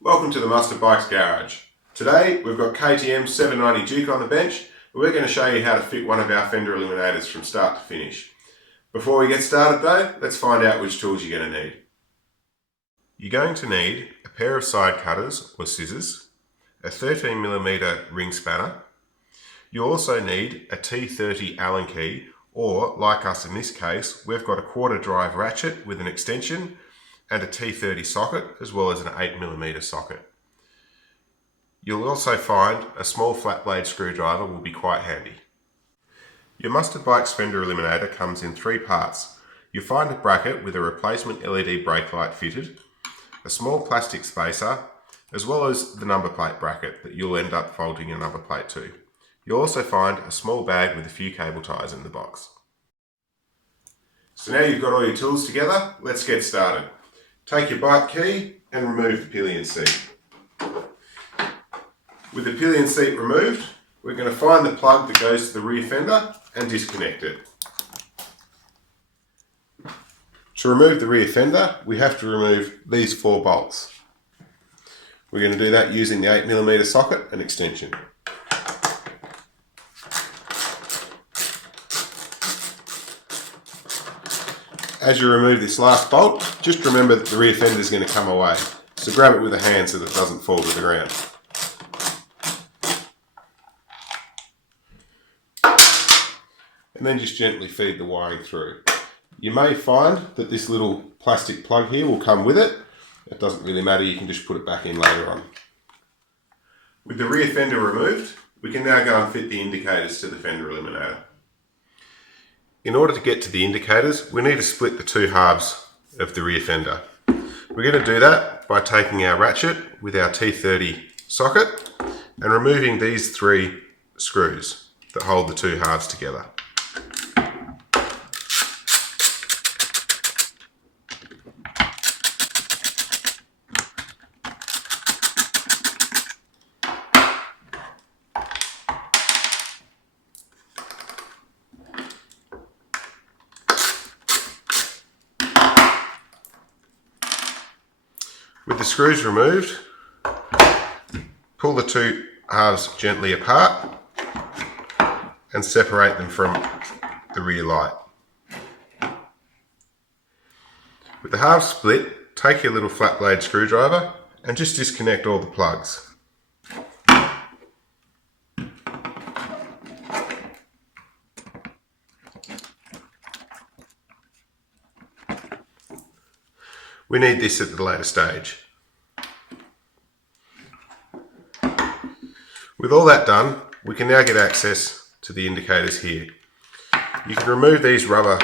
Welcome to the Mustard Bikes Garage. Today we've got KTM 790 Duke on the bench and we're going to show you how to fit one of our Fender Eliminators from start to finish. Before we get started though, let's find out which tools you're going to need. You're going to need a pair of side cutters or scissors, a 13mm ring spanner. You also need a T30 Allen key, or like us in this case, we've got a quarter drive ratchet with an extension and a T30 socket as well as an 8mm socket. You'll also find a small flat blade screwdriver will be quite handy. Your Mustard Bikes Fender Eliminator comes in three parts. You'll find a bracket with a replacement LED brake light fitted, a small plastic spacer, as well as the number plate bracket that you'll end up folding your number plate to. You'll also find a small bag with a few cable ties in the box. So now you've got all your tools together, let's get started. Take your bike key and remove the pillion seat. With the pillion seat removed, we're going to find the plug that goes to the rear fender and disconnect it. To remove the rear fender, we have to remove these four bolts. We're going to do that using the 8mm socket and extension. As you remove this last bolt, just remember that the rear fender is going to come away. So grab it with a hand so that it doesn't fall to the ground. And then just gently feed the wiring through. You may find that this little plastic plug here will come with it. It doesn't really matter, you can just put it back in later on. With the rear fender removed, we can now go and fit the indicators to the fender eliminator. In order to get to the indicators, we need to split the two halves of the rear fender. We're going to do that by taking our ratchet with our T30 socket and removing these three screws that hold the two halves together. With the screws removed, pull the two halves gently apart and separate them from the rear light. With the halves split, take your little flat blade screwdriver and just disconnect all the plugs. We need this at the later stage. With all that done, we can now get access to the indicators here. You can remove these rubber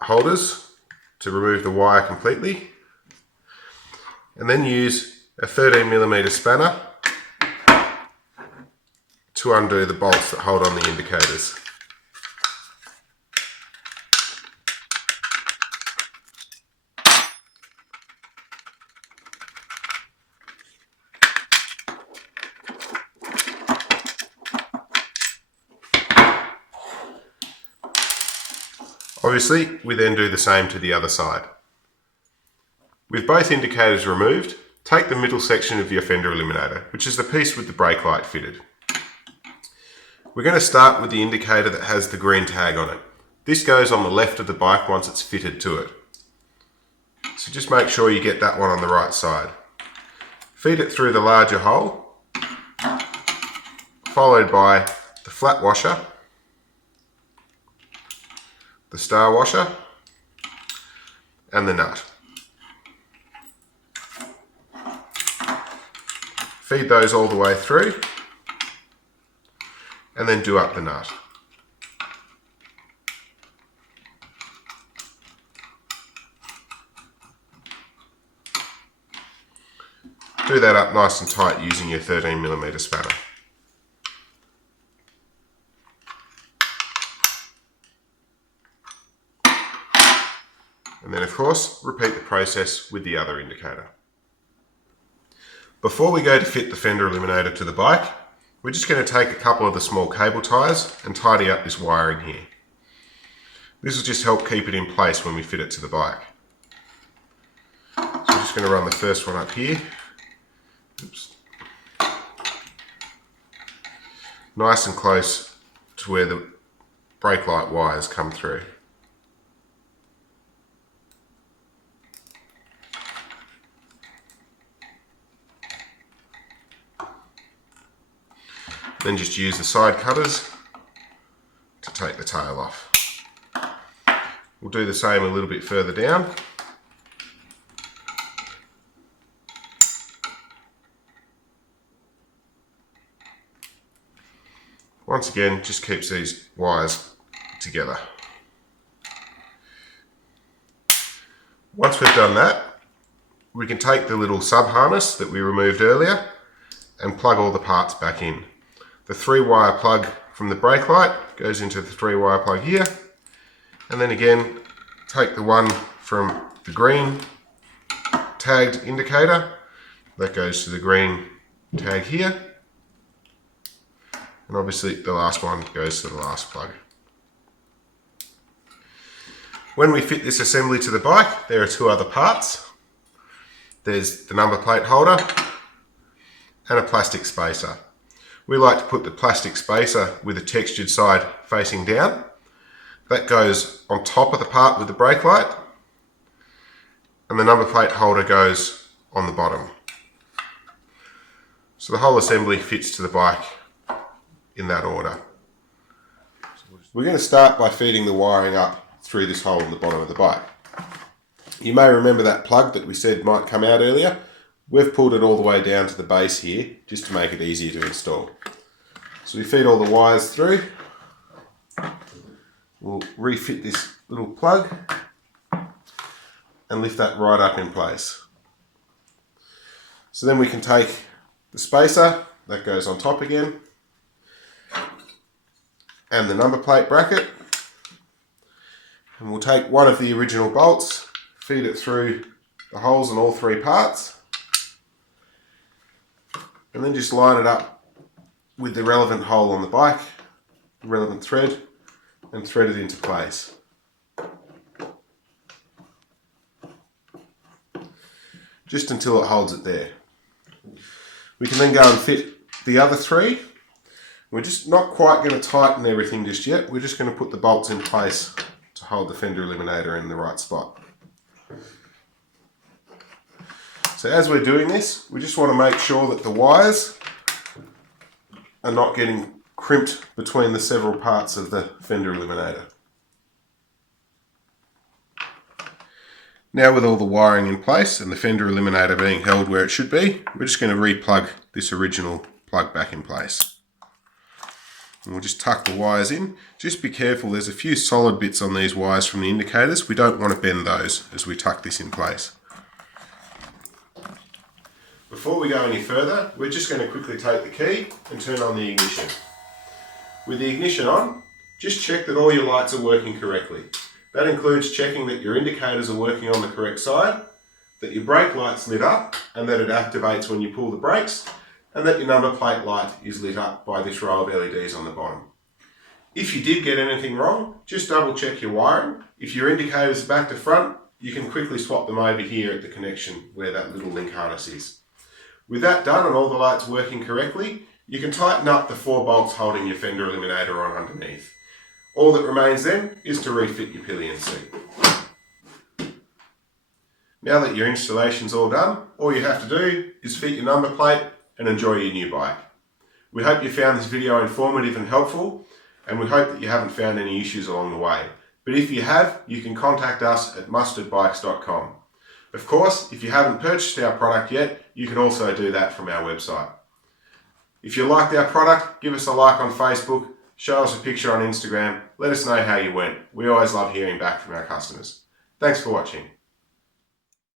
holders to remove the wire completely, and then use a 13mm spanner to undo the bolts that hold on the indicators. Obviously, we then do the same to the other side. With both indicators removed, take the middle section of your fender eliminator, which is the piece with the brake light fitted. We're going to start with the indicator that has the green tag on it. This goes on the left of the bike once it's fitted to it. So just make sure you get that one on the right side. Feed it through the larger hole, followed by the flat washer, the star washer, and the nut. Feed those all the way through, and then do up the nut. Do that up nice and tight using your 13mm spanner. And then of course, repeat the process with the other indicator. Before we go to fit the fender eliminator to the bike, we're just going to take a couple of the small cable ties and tidy up this wiring here. This will just help keep it in place when we fit it to the bike. So I'm just going to run the first one up here Oops. Nice and close to where the brake light wires come through. Then just use the side cutters to take the tail off. We'll do the same a little bit further down. Once again, just keeps these wires together. Once we've done that, we can take the little sub harness that we removed earlier and plug all the parts back in. The 3-wire plug from the brake light goes into the 3-wire plug here, and then again take the one from the green tagged indicator that goes to the green tag here, and obviously the last one goes to the last plug. When we fit this assembly to the bike, there are 2 other parts. There's the number plate holder and a plastic spacer. We like to put the plastic spacer with the textured side facing down. That goes on top of the part with the brake light, and the number plate holder goes on the bottom. So the whole assembly fits to the bike in that order. We're going to start by feeding the wiring up through this hole in the bottom of the bike. You may remember that plug that we said might come out earlier. We've pulled it all the way down to the base here just to make it easier to install. So we feed all the wires through. We'll refit this little plug and lift that right up in place. So then we can take the spacer that goes on top again and the number plate bracket, and we'll take one of the original bolts, feed it through the holes in all 3 parts, and then just line it up with the relevant hole on the bike, the relevant thread, and thread it into place. Just until it holds it there. We can then go and fit the other 3. We're just not quite going to tighten everything just yet. We're just going to put the bolts in place to hold the Fender Eliminator in the right spot. So as we're doing this, we just want to make sure that the wires are not getting crimped between the several parts of the Fender Eliminator. Now with all the wiring in place and the Fender Eliminator being held where it should be, we're just going to re-plug this original plug back in place. And we'll just tuck the wires in. Just be careful, there's a few solid bits on these wires from the indicators. We don't want to bend those as we tuck this in place. Before we go any further, we're just going to quickly take the key and turn on the ignition. With the ignition on, just check that all your lights are working correctly. That includes checking that your indicators are working on the correct side, that your brake light's lit up and that it activates when you pull the brakes, and that your number plate light is lit up by this row of LEDs on the bottom. If you did get anything wrong, just double check your wiring. If your indicators are back to front, you can quickly swap them over here at the connection where that little link harness is. With that done and all the lights working correctly, you can tighten up the 4 bolts holding your Fender Eliminator on underneath. All that remains then is to refit your pillion seat. Now that your installation's all done, all you have to do is fit your number plate and enjoy your new bike. We hope you found this video informative and helpful, and we hope that you haven't found any issues along the way. But if you have, you can contact us at mustardbikes.com. Of course, if you haven't purchased our product yet, you can also do that from our website. If you liked our product, give us a like on Facebook, show us a picture on Instagram, let us know how you went. We always love hearing back from our customers. Thanks for watching.